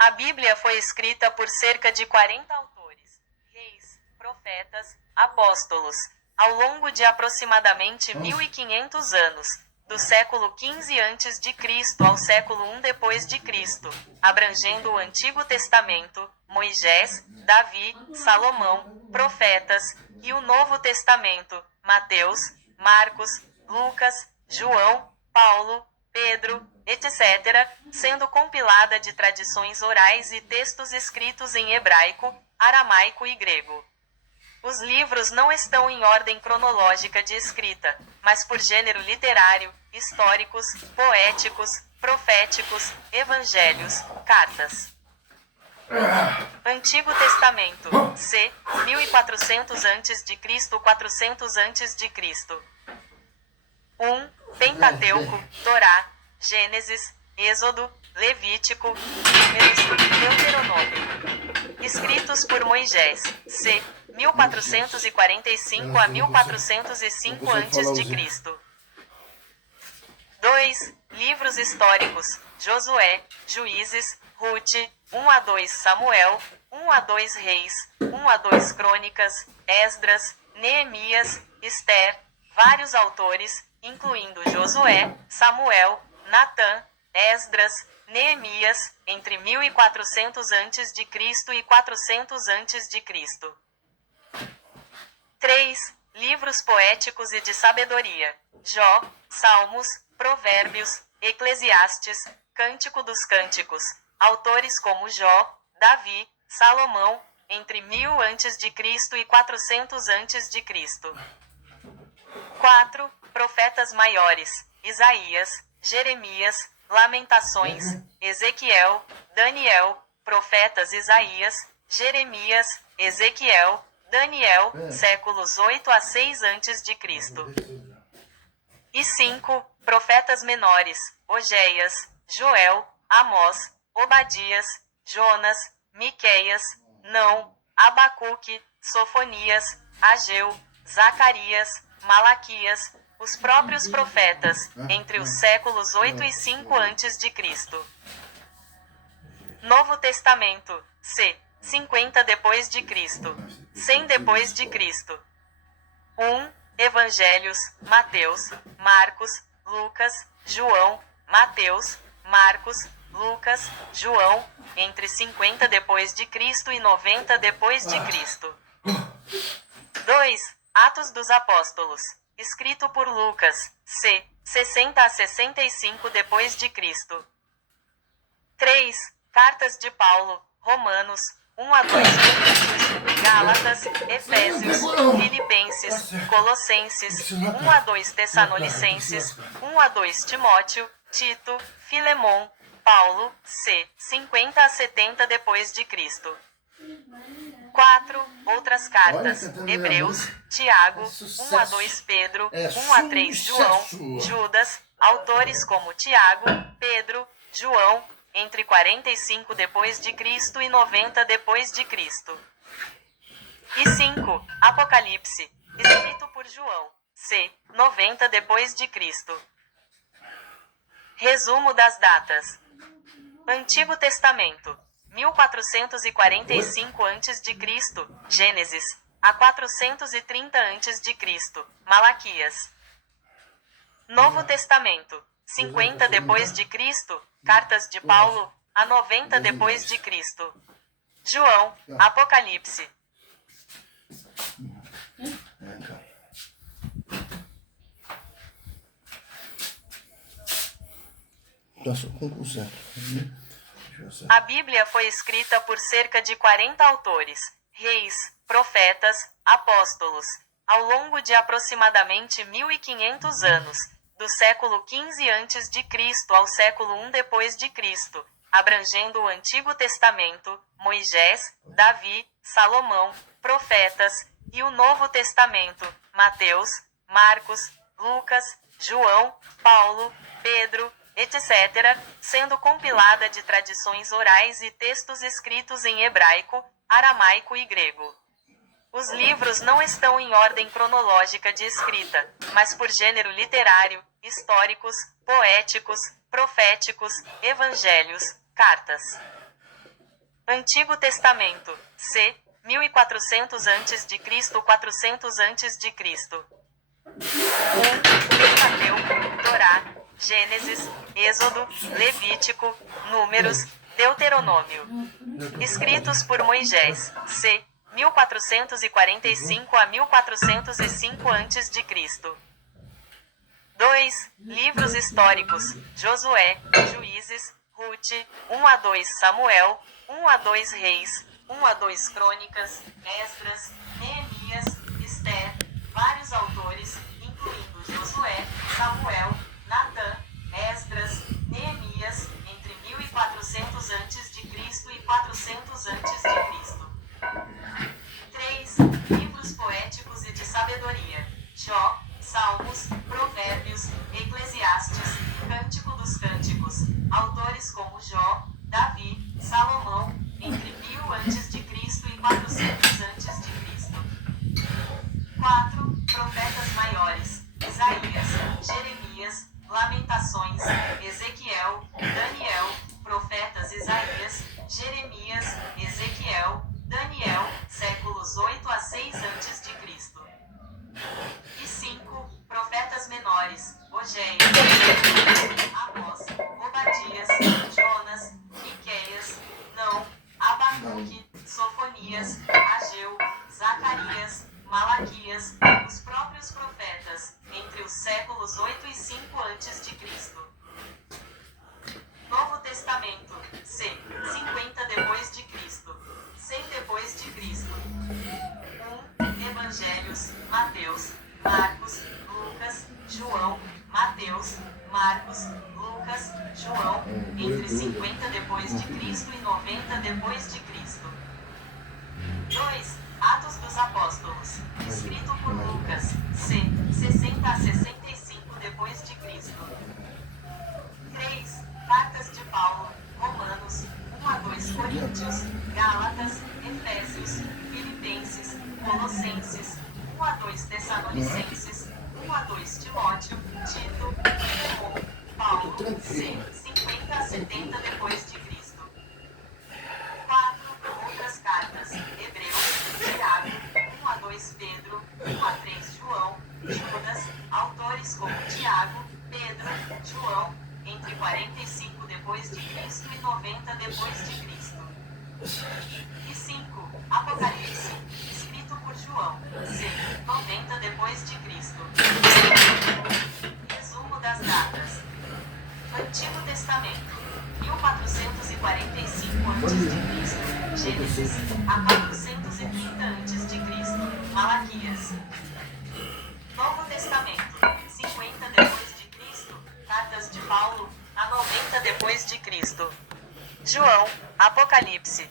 A Bíblia foi escrita por cerca de 40 autores, reis, profetas, apóstolos, ao longo de aproximadamente 1500 anos, do século XV a.C. ao século I d.C., abrangendo o Antigo Testamento, Moisés, Davi, Salomão, profetas, e o Novo Testamento, Mateus, Marcos, Lucas, João, Paulo, Pedro, etc., sendo compilada de tradições orais e textos escritos em hebraico, aramaico e grego. Os livros não estão em ordem cronológica de escrita, mas por gênero literário, históricos, poéticos, proféticos, evangelhos, cartas. Antigo Testamento, c. 1400 a.C., 400 a.C. 1. Pentateuco, Torá, Gênesis, Êxodo, Levítico, Números, Deuteronômio. Escritos por Moisés, c. 1445 a 1405 a.C. 2. Livros históricos, Josué, Juízes, Rute, 1 a 2 Samuel, 1 a 2 Reis, 1 a 2 Crônicas, Esdras, Neemias, Ester, vários autores, incluindo Josué, Samuel, Natã, Esdras, Neemias, entre 1400 a.C. e 400 a.C. 3. Livros poéticos e de sabedoria, Jó, Salmos, Provérbios, Eclesiastes, Cântico dos Cânticos, autores como Jó, Davi, Salomão, entre 1000 a.C. e 400 a.C. 4. Profetas maiores, Isaías, Jeremias, Lamentações, Ezequiel, Daniel, profetas Isaías, Jeremias, Ezequiel, Daniel, séculos 8 a 6 a.C. E 5. Profetas menores, Ogeias, Joel, Amós, Obadias, Jonas, Miqueias, Não, Abacuque, Sofonias, Ageu, Zacarias, Malaquias, os próprios profetas, entre os séculos 8 e 5 a.C. Novo Testamento, c. 50 d.C., 100 d.C. 1. Evangelhos, Mateus, Marcos, Lucas, João, Mateus, Marcos, Lucas, João, entre 50 d.C. e 90 d.C. 2. Atos dos Apóstolos, escrito por Lucas, c. 60 a 65 d.C. 3. Cartas de Paulo, Romanos, 1 a 2 Coríntios, Gálatas, Efésios, Filipenses, Colossenses, 1 a 2 Tessalonicenses, 1 a 2 Timóteo, Tito, Filemon, Paulo, c. 50 a 70 d.C. 4. Outras cartas, Hebreus, Tiago, 1 a 2 Pedro, 1 a 3 João, Judas, autores como Tiago, Pedro, João, entre 45 d.C. e 90 d.C. E 5. Apocalipse, escrito por João, c. 90 d.C. Resumo das datas. Antigo Testamento, 1445 a.C., Gênesis, a 430 a.C., Malaquias. Novo Testamento, 50 d.C., Cartas de Paulo, a 90 d.C. João, Apocalipse. A Bíblia foi escrita por cerca de 40 autores, reis, profetas, apóstolos, ao longo de aproximadamente 1500 anos, do século XV a.C. ao século I d.C., abrangendo o Antigo Testamento, Moisés, Davi, Salomão, profetas, e o Novo Testamento, Mateus, Marcos, Lucas, João, Paulo, Pedro, etc., sendo compilada de tradições orais e textos escritos em hebraico, aramaico e grego. Os livros não estão em ordem cronológica de escrita, mas por gênero literário, históricos, poéticos, proféticos, evangelhos, cartas. Antigo Testamento, c. 1400 a.C., 400 a.C. Pentateuco, Torá, Gênesis, Êxodo, Levítico, Números, Deuteronômio. Escritos por Moisés, c. 1445 a 1405 a.C. 2. Livros históricos: Josué, Juízes, Rute, 1 a 2 Samuel, 1 a 2 Reis, 1 a 2 Crônicas, Esdras, Neemias, Ester, vários autores, incluindo Josué, Samuel, Natã, Esdras, Neemias, entre 1400 a.C. e 400 a.C. 3. Livros poéticos e de sabedoria: Jó, Salmos, Provérbios, Eclesiastes, Cântico dos Cânticos, autores como Jó, Davi, Salomão, entre 1000 a.C. e 400 a.C. 4. Profetas maiores: Isaías, Jeremias, Lamentações, Ezequiel, Daniel. Profetas: Isaías, Jeremias, Ezequiel, Daniel, séculos 8 a 6 a.C. E 5. Profetas menores: Ogéias, Amós, Obadias, Jonas, Miqueias, Não, Abacuque, Sofonias, Ageu, Zacarias, Malaquias, os próprios profetas, entre os séculos 8 e 5 a.C. Novo Testamento, c. 50 depois de Cristo, 100 depois de Cristo. 1. Evangelhos: Mateus, Marcos, Lucas, João, Mateus, Marcos, Lucas, João, entre 50 depois de Cristo e 90 depois de Cristo. 2. Atos dos Apóstolos, escrito por Lucas, c. 60 a 65 depois de Cristo. 3. Cartas de Paulo, Romanos, 1 a 2 Coríntios, Gálatas, Efésios, Filipenses, Colossenses, 1 a 2 Tessalonicenses, 1 a 2 Timóteo, Tito, Filemon, Paulo, c. 50 a 70 depois de Cristo. 4. Outras cartas: Hebreus, Tiago, 1 a 2 Pedro, 1 a 3 João, Judas, autores como Tiago, Pedro, João, entre 45 depois de Cristo e 90 depois de Cristo. E 5. Apocalipse, escrito por João, c. 90 depois de Cristo. Resumo das datas. Antigo Testamento: 1445 a.C. Gênesis, a 430 a.C. Malaquias. Novo Testamento: 50 depois de Cristo, Cartas de Paulo, a 90 depois de Cristo. João, Apocalipse.